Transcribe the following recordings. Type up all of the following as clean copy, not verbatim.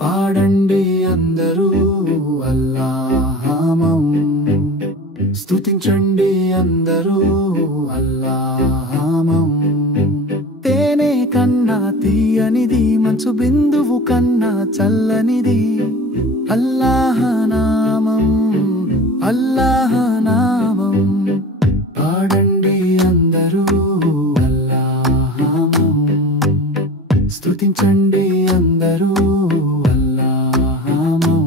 పాడండి అందరూ అల్లాహమం, స్తుతించండి అందరూ అల్లాహమం. తేనె కన్నా తీయనిది, మంచు బిందువు కన్నా చల్లనిది అల్లాహ నామం, అల్లాహ నామం. పాడండి అందరూ అల్లాహమం, స్తుతించండి అందరూ అల్లాహమం.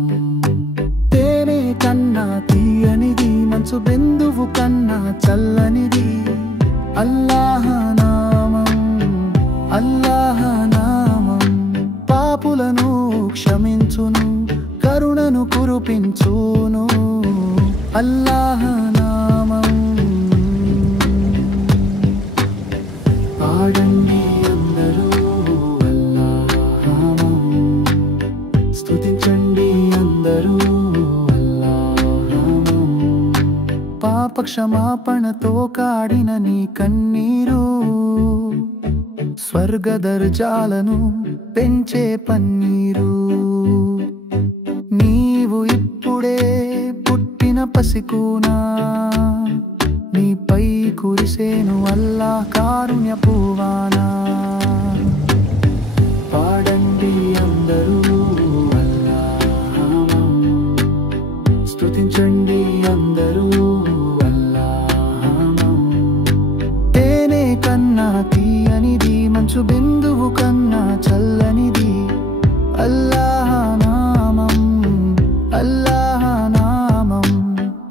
తేనె కన్నా తీయనిది, మంచు బిందువు కన్నా చల్లనిది అల్లాహ నామం, అల్లాహ నామం. పాపులను క్షమించును, కరుణను కురిపించును అల్లాహ నామం. పాడండి అందరూ అల్లాహమం, స్తుతించండి అందరూ అల్లాహమం. పాప క్షమాపణతో కాడిన నీ కన్నీరు స్వర్గ దర్జాలను పెంచే పన్నీరు. నీవు ఇప్పుడే పుట్టిన పసికూనా, నీపై కురిసేను అల్లాహ్ కారుణ్య పూవానా. పాడండి అందరూ అల్లాహమం, స్తుతించండి అందరూ అల్లాహమం. తేనె కన్నా తీయనిది, మంచు బిందువు కన్నా చల్లనిది అల్లాహ నామం, అల్లాహ నామం.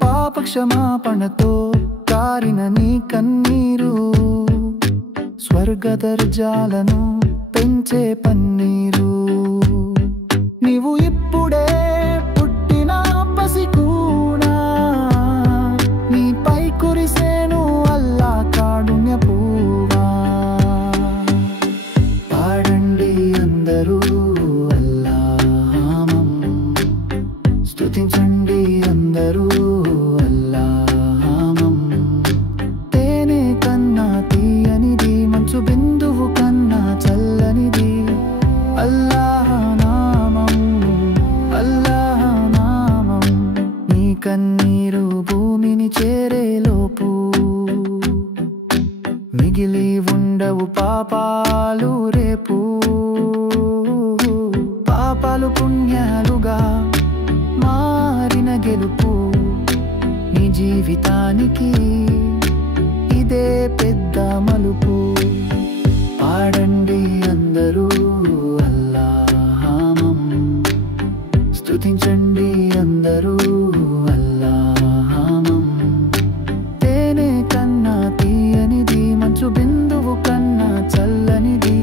పాప క్షమాపణతో కారిన నీ కన్నీరు స్వర్గ దర్జాలను పెంచే పన్నీరు. నీవు ఇప్పుడే పుట్టిన పసికూనా, నీపై కురిసేను అల్లాహ్ కారుణ్య పూవా. పాడండి అందరూ అల్లాహమం, స్తుతించండి అందరూ అల్లాహమం. తేనె కన్నా తీయనిది, మంచు బిందువు కన్నా చల్లనిది అల్లాహ నామం, అల్లాహ నామం. నీ కన్నీరు భూమిని చేరేలోపు మిగిలి ఉండవు పాపాలు రేపు. పాపాలు పుణ్యాలుగా మారిన గెలుపు నీ జీవితానికి ఇదే పెద్ద మలుపు. పాడండి అందరూ అల్లాహమం, స్తుతించండి అందరూ అల్లాహమం. తేనె కన్నా తీయనిది, మంచు బిందువు కన్నా చల్లనిది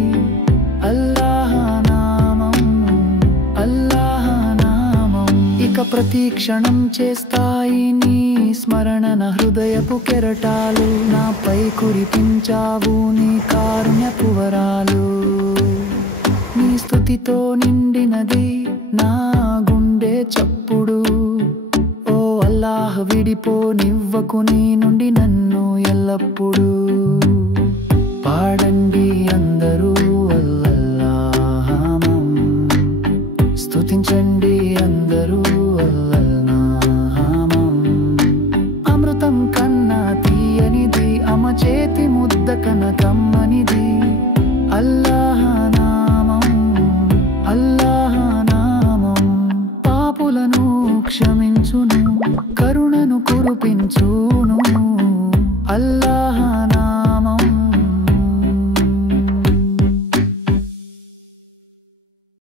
అల్లాహ నామం, అల్లాహ నామం. ఇక ప్రతి క్షణం చేస్తాయి నీ స్మరణ హృదయపు కెరటాలు. నాపై కురిపించావు నీ కారుణ్యపు వరాలు. నీ స్తుతితో నిండినది నా గుండె చప్పుడు. ఓ అల్లాహ్ విడిపోనివ్వకు నీ నుండి నన్ను ఎల్లప్పుడూ. పాడండి అందరూ అల్లాహమం, స్తుతించండి అందరూ అల్లాహమం. అమృతం కన్నా తీయనిది, అమ చేతి ముద్ద కన్నా కమ్మనిది అల్లాహ నామం, అల్లాహ నామం. పాపులను క్షమించును, కరుణను కురిపించును అల్లాహ నామం.